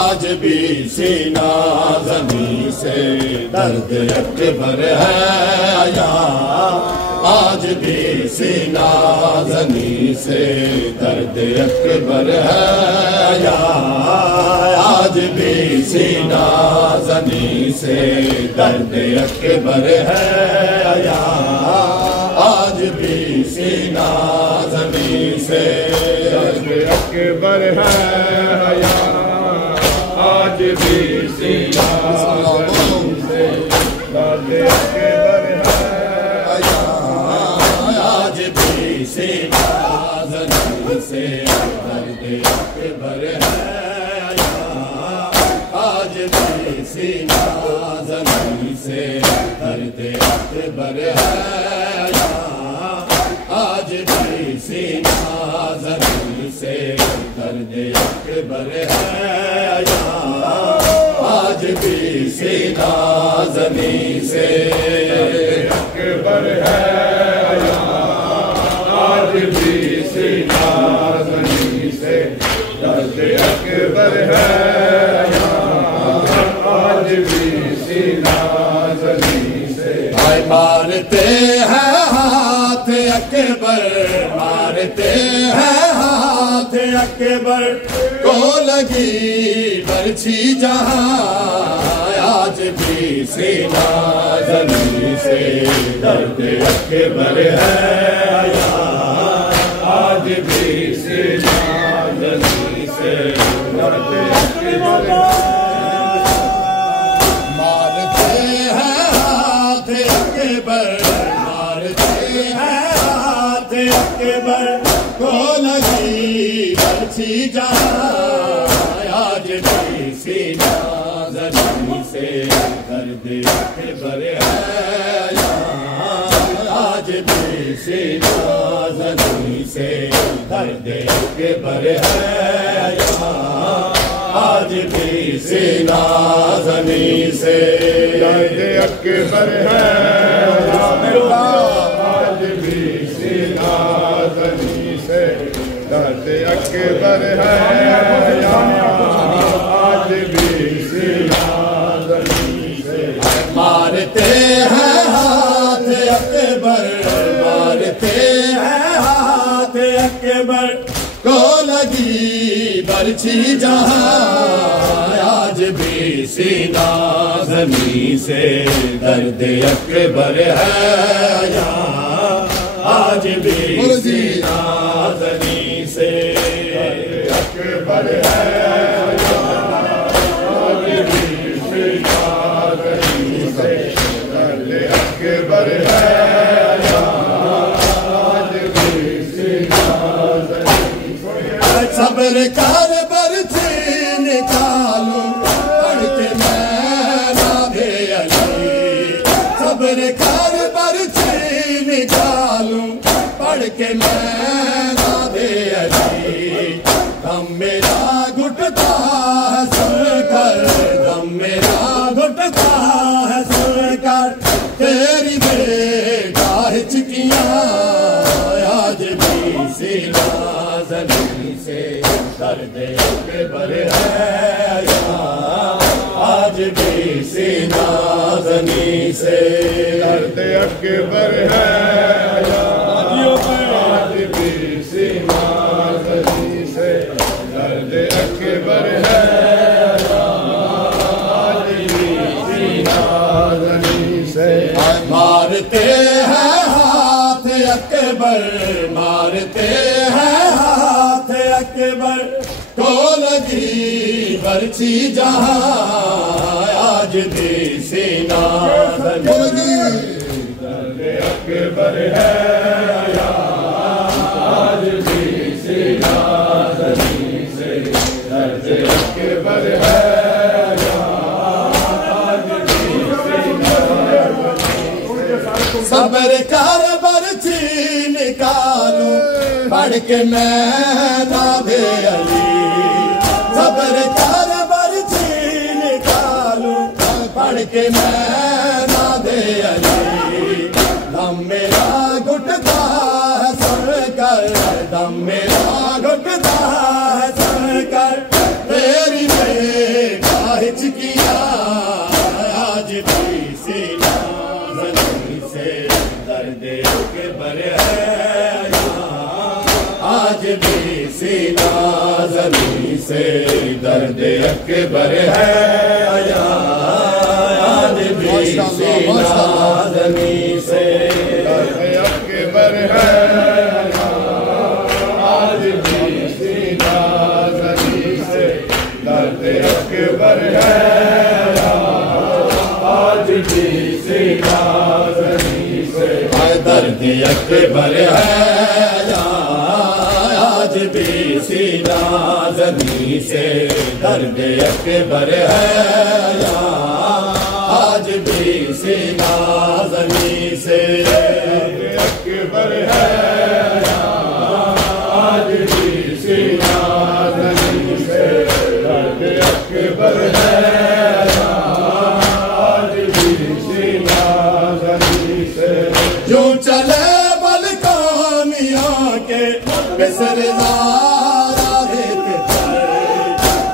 आज भी सीना ज़मीं से दर्द अकबर है या आज भी सीना ज़मीं से दर्द अकबर है या आज भी सीना ज़मीं से दर्द अकबर है या आज भी सीना ज़मीं से दर्द अकबर है या आज भी सीना ज़मीं से दर्द अकबर है या आज भी सीना ज़मीं से दर्द अकबर है या आज भी सीना ज़मीं से दर्द अकबर है या आज भी सीना ज़मीं से दर्द अकबर है या आज भी सीना ज़मीं से अकबर है या आज भी सीना ज़मीं से दर्द अकबर है या आज भी सीना ज़मीं से मारते हैं हाथ अकबर मारते हैं हाथ अकबर को लगी बरछी जहां आज भी सीना ज़मीं से दर्द अकबर है या आज भी सीना ज़मीं से दर्द अकबर है मारते हैं हाथ अकबर मारते हैं हाथ अकबर को लगी बरछी जहां आज भी सीना ज़मीं से दर्द अकबर है या आज भी सीना ज़मीं से दर्द अकबर है या आज भी सीना ज़मीं से दर्द अकबर है आज भी सीना ज़मीं से दर्द अकबर है आज भी सीना ज़मीं से मारते हैं हाथ अकबर मारते हैं हाथ अकबर को लगी बरछी जहां आज भी सीना ज़मीं से दर्द अकबर है या आज भी सीना ज़मीं से अकबर है या आज भी सीना ज़मीं से दर्द अकबर है या आज भी सीना ज़मीं से सब्र कर बरछी निकालूं पढ़ के मैं नादे अली सब्र कर बरछी निकालूं पढ़ के मैं नादे अली दम मेरा घुटता है सुनकर दम मेरा घुटता है सुनकर तेरी बेटा हिचकियां आज भी सीना ज़मीं से दर्द अकबर है या आज भी सीना ज़मीं से दर्द अकबर है या आज भी सीना ज़मीं से दर्द अकबर है आज भी सीना ज़नी से। मारते हैं हाथ अकबर, मारते हैं हाथ अकबर को लगी बरछी जहाँ आज भी सीना ज़नी। दर्द अकबर है आज भी सीना ज़नी से। दर्द अकबर है सबर कर बरछी निकालू पढ़ के मैं नादे अली। सबर कर बरछी निकालू पढ़ के मैं नादे अली। दम मेरा घुटता है सुन कर, दम मेरा घुटता है सुन कर तेरी बेगाहिज किया आज भी सीना ज़नी से। दर्द अकबर है आज भी सीना ज़नी से। दर्द अकबर है आज भी सीना ज़नी से। दर्द अकबर है आज भी सीना ज़नी से। दर्द अकबर है आज भी सीना ज़नी से। दर्द अकबर है आज भी सीना ज़नी से। दर्द अकबर है आज भी सीना ज़नी से। दर्द अकबर है आज भी सीना ज़नी से। दर्द अकबर है आज भी सीना ज़नी से। यूं चले बलकानियाँ के बिसरदारा रेत पर,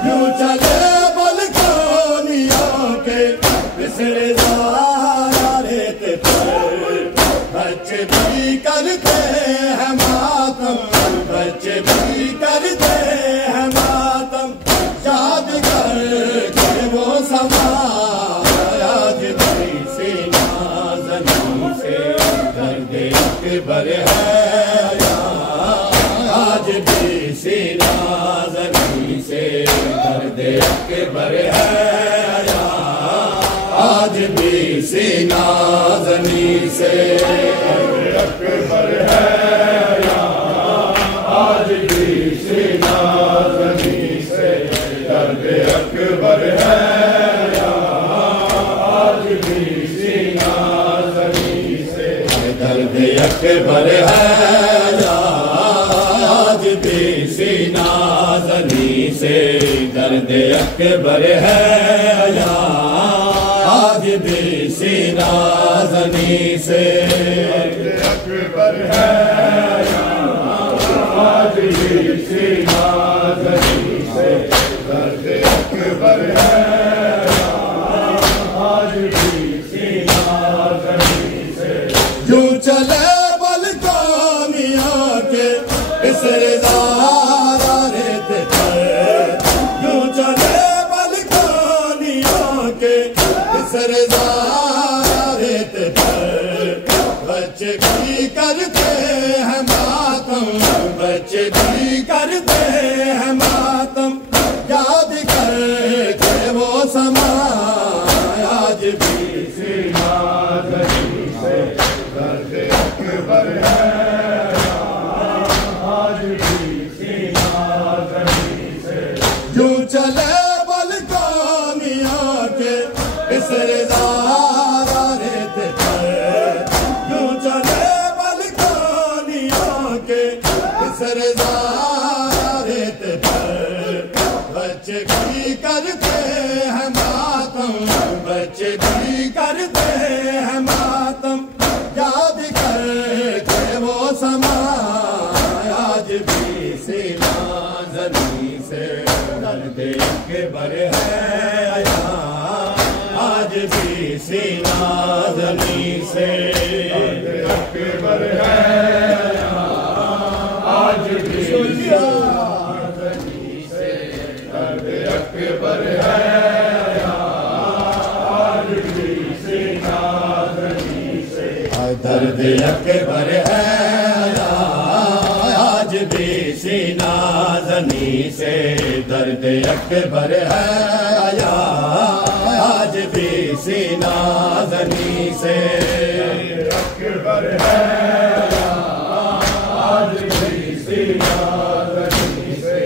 यूं चले बलकानियाँ के बिसरदारा रेत पर। बच्चे भी करते हैं मातम, बच्चे भी करते हैं मातम याद करके वो समा आज भी सीना ज़नी से। दर्द अकबर है आज भी सीना ज़नी से। दर्द अकबर है आज भी सीना ज़नी से। दर्द अकबर है आज भी सीना ज़नी से। दर्द अकबर है आज भी सीना ज़नी से। दर्द अकबर है आज भी सीना ज़नी से। दर्द अकबर है आज भी सीना ज़नी से। दर्द अकबर है आज भी सीना ज़नी से। दर्द अकबर है आज भी सीना ज़नी से। यूं चले बलकानियाँ के बिसरदारा रेत पर, यूं चले बलकानियाँ के बिसरदारा रेत पर। बच्चे भी करते हैं मातम, बच्चे भी करते हैं मातम याद करके वो समा आज भी सीना ज़नी से। दर्द अकबर है आज भी सीना ज़नी से। यूं चले बलकानियाँ के बिसरदारा रेत पर, यूं चले बलकानियाँ के बिसरदारा रेत पर। बच्चे भी करते हैं मातम, बच्चे भी करते हैं मातम याद करके वो समा आज भी सीना ज़नी से। दर्द अकबर है आज भी सीना ज़नी से। दर्द अकबर है आज भी सीना ज़नी से। अकबर है आज भी सीना ज़नी से। दर्द अकबर है आज भी सीना ज़नी से। दर्द अकबर है आज भी सीना ज़नी से। अकबर है आज भी सीना ज़नी से।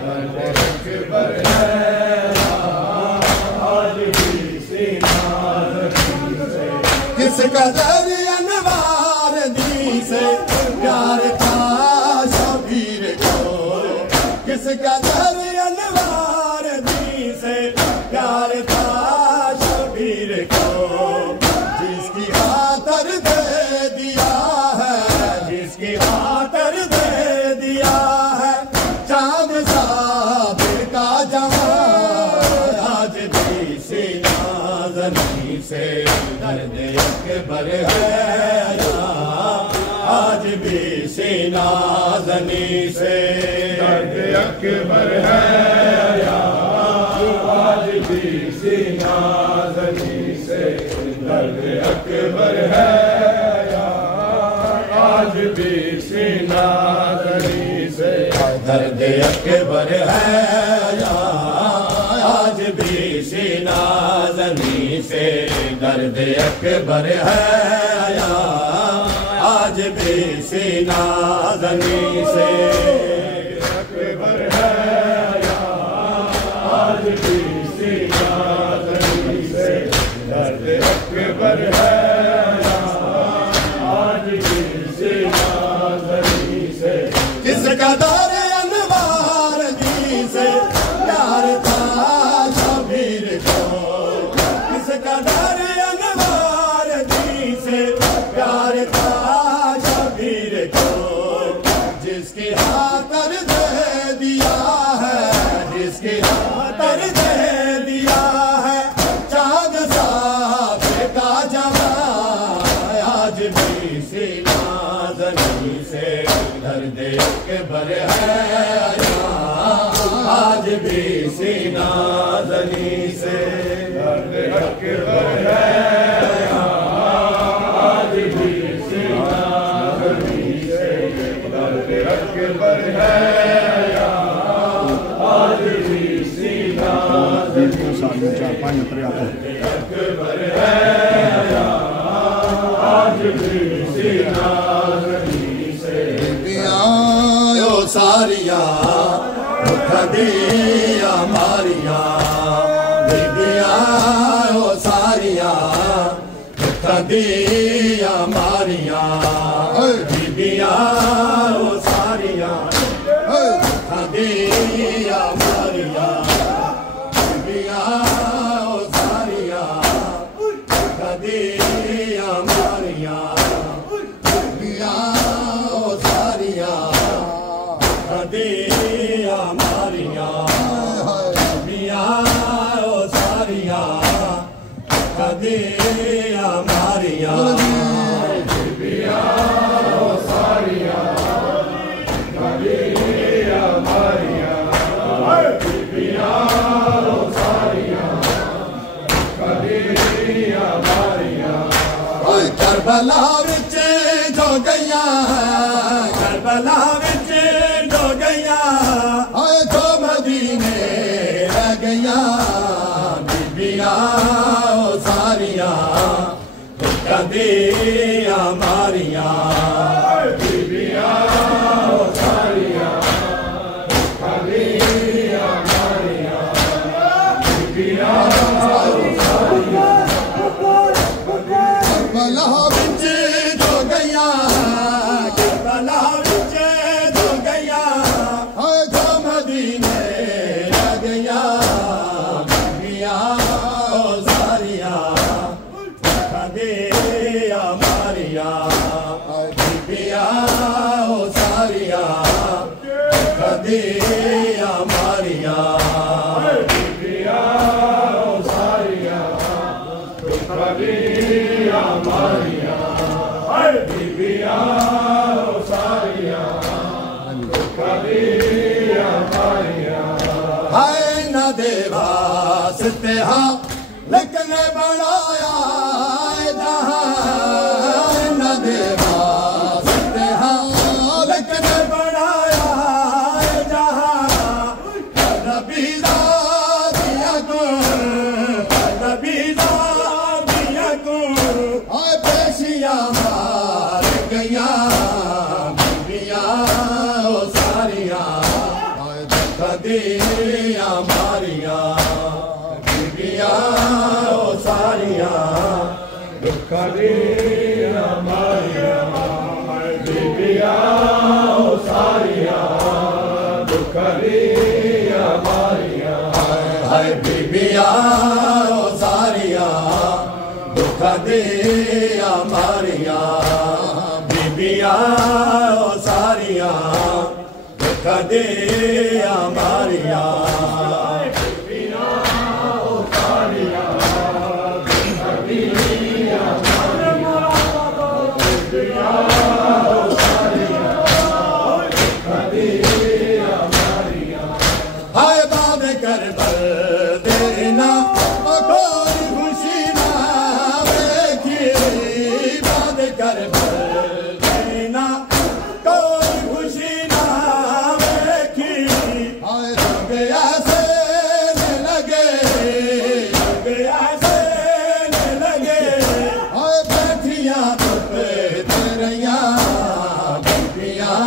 दर्द अकबर है आज भी सीना ज़नी से। किस कदर अनवार दी से प्यार था शबीर को। किस कदर अनवार दी से प्यार था शबीर को। जिसकी खातर दे दिया है, जिसकी खातर दे दिया है चांद साबिर का जवान। आज भी सीना ज़नी से। दर्द अकबर है आज भी सीना ज़नी से। दर्द अकबर है आज भी सीना ज़नी से। दर्द अकबर है आज भी सीना ज़नी से। दर्द अकबर है आज भी सीना ज़नी से। दर्द अकबर है आज भी सीना ज़नी से। अकबर है आज भी सीना ज़नी से। दर्द अकबर है आज भी सीना ज़नी से। किस कदर अनवार दी से प्यार था शबीर को। किस कदर अनवार दी से प्यार था शबीर को। जिसकी खातर दे दिया है, जिसकी खातर दे दिया है चांद साबिर का जवान। आज भी सीना ज़नी से। दर्द अकबर है आज भी सीना ज़नी से। दर्द अकबर है आज भी सीना ज़नी से। दर्द अकबर है आज भी सीना ज़नी से। अकबर है आज भी सीना ज़नी से। बीबियां सारियां दुख दिया मारियां। बीबियां सारियां दुख दिया मारियां। बीबियां सारियां दुख दिया मारियां। बीबियां सारियां दुख दिया मारियां। बीबियां सारियां दुख दिया मारियां। बीबियां सारियां दुख दिया मारियां। बीबियां सारियां दुख दिया मारियां। बीबियां सारियां दुख दिया मारियां। करबला विच जो गईयां करबला विच जो गईयां जो मदीने रह गईयां। बीबियां सारियां दुख दिया मारियां। बीबियां सारियां दुख दिया मारियां। बीबियां सारियां करबला विच जो गईयां करबला विच जो गईयां जो मदीने रह गईयां। बीबियां सारियां दुख दिया मारियां। बीबियां दे वास्ते हाँ लेकिन बनाया जहां न दे वास्ते हाँ लेकिन बनाया जहां नबी दिया को नबी दिया को पेशियां मार गया बीबियां ओ सारियां कदियां मारियां बीबियां ओ सारियां दुख दिया मारियां बीबियां ओ सारियां दुख दिया मारियां हाय बीबियां ओ सारियां दुख दिया मारियां बीबियां ओ सारियां दुख दिया मारियां हाय बाब करबल देना कोई खुशी ना देखी बाब करबल देना कोई खुशी ना देखी हाय रंग ऐसे लगे हाय बैठिया तेरिया बीबियां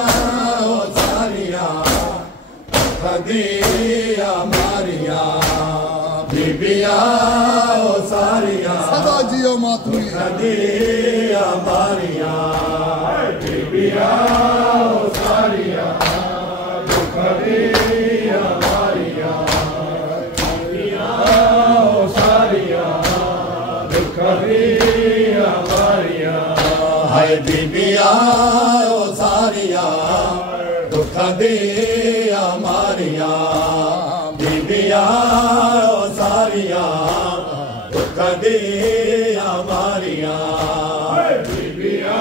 ओ सारियां कदिया मारियां बीबियां ओ सारियां सदा जियो मातमी कदिया मारियां बीबियां ओ सारियां कदिया मारियां बीबियां ओ सारियां कदिया मारियां हाय बीबियां ओ सारियां दुख दिया मारियां बीबियां ओ सारियां दुख दिया मारियां बीबियां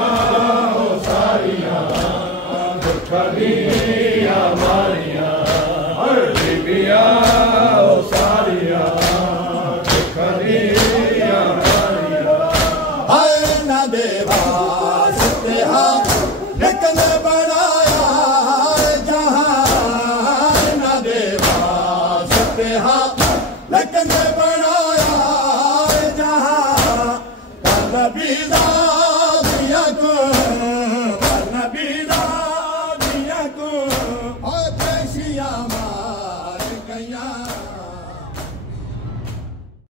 ओ सारियां दुख दिया मारियां बीबियां ओ सारियां दुख दिया मारियां हाय न दे वास्ते हाँ लेकिन बनाया जहां न दे वास्ते हाँ लेकिन बना